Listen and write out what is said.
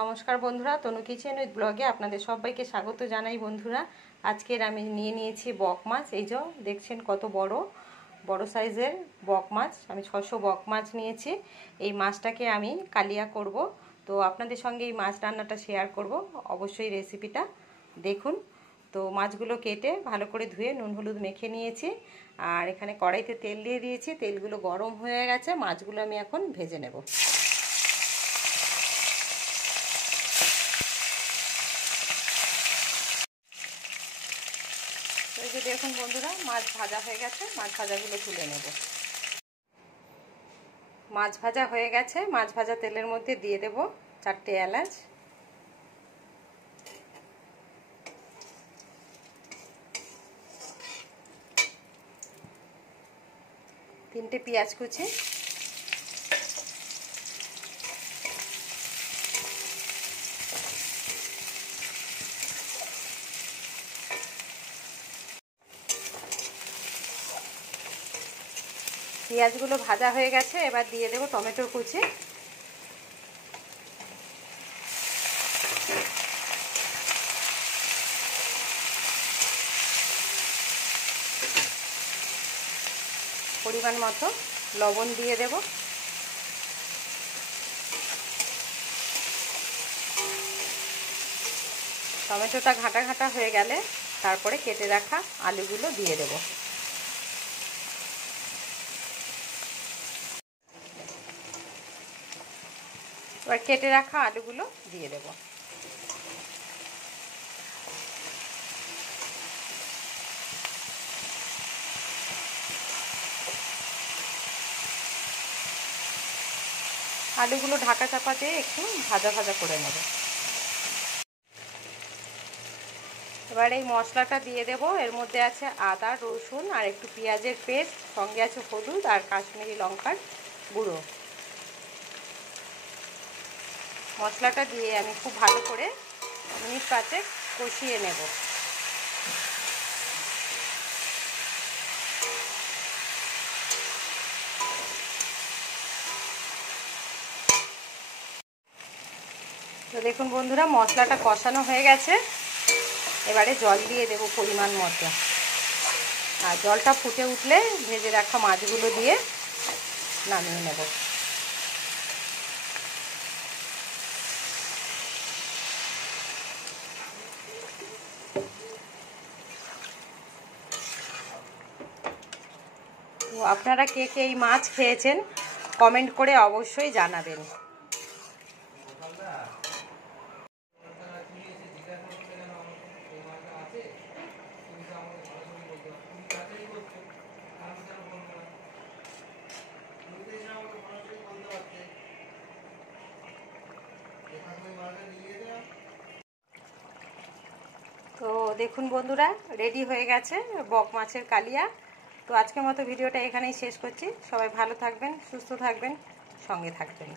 নমস্কার বন্ধুরা, তনু kitchen with ব্লগে আপনাদের সবাইকে স্বাগত জানাই। বন্ধুরা, আজকের আমি নিয়ে নিয়েছি বক মাছ। এই যে দেখছেন কত বড় বড় সাইজের বক মাছ। আমি 600 বক মাছ নিয়েছি। এই মাছটাকে আমি কালিয়া করব, তো আপনাদের সঙ্গে এই মাছ রান্নাটা শেয়ার করব। অবশ্যই রেসিপিটা দেখুন। তো মাছগুলো কেটে ভালো করে ধুয়ে নুন হলুদ মেখে নিয়েছি, আর এখানে কড়াইতে তেল দিয়ে দিয়েছি। তেলগুলো গরম হয়ে গেছে, মাছগুলো আমি এখন ভেজে নেব। এই যে দেখুন বন্ধুরা, মাছ ভাজা হয়ে গেছে। মাছ ভাজাগুলো তুলে নেব। মাছ ভাজা হয়ে গেছে। মাছ ভাজা তেলের মধ্যে দিয়ে দেব 4টে এলাচ, 3টে পেঁয়াজ কুচি, পেঁয়াজগুলো ভাজা হয়ে গেছে। এবার দিয়ে দেব টমেটোর কুচি, পরিমাণ মতো লবণ দিয়ে দেব। টমেটোটা ঘাটা ঘাটা হয়ে গেলে তারপরে কেটে রাখা আলুগুলো দিয়ে দেব। এবার কেটে রাখা আলুগুলো দিয়ে দেব। আলুগুলো ঢাকা চাপা দিয়ে একটু ভাজা ভাজা করে নেব। এবার এই মশলাটা দিয়ে দেব। এর মধ্যে আছে আদা রসুন আর একটু পেঁয়াজের পেস্ট, সঙ্গে আছে হলুদ আর কাশ্মীরি লঙ্কার গুঁড়ো। মশলাটা দিয়ে আমি খুব ভালো করে মিনিট 5 কষিয়ে নেব। তো দেখুন বন্ধুরা, মশলাটা কষানো হয়ে গেছে। এবারে জল দিয়ে দেব পরিমাণ মতো, আর জলটা ফুটে উঠলে ভেজে রাখা মাছগুলো দিয়ে নামিয়ে নেব। তো আপনারা কে কে এই মাছ খেয়েছেন কমেন্ট করে অবশ্যই জানাবেন। তো দেখুন বন্ধুরা, রেডি হয়ে গেছে বক মাছের কালিয়া। তো আজকের মতো ভিডিওটা এখানেই শেষ করছি। সবাই ভালো থাকবেন, সুস্থ থাকবেন, সঙ্গে থাকবেন।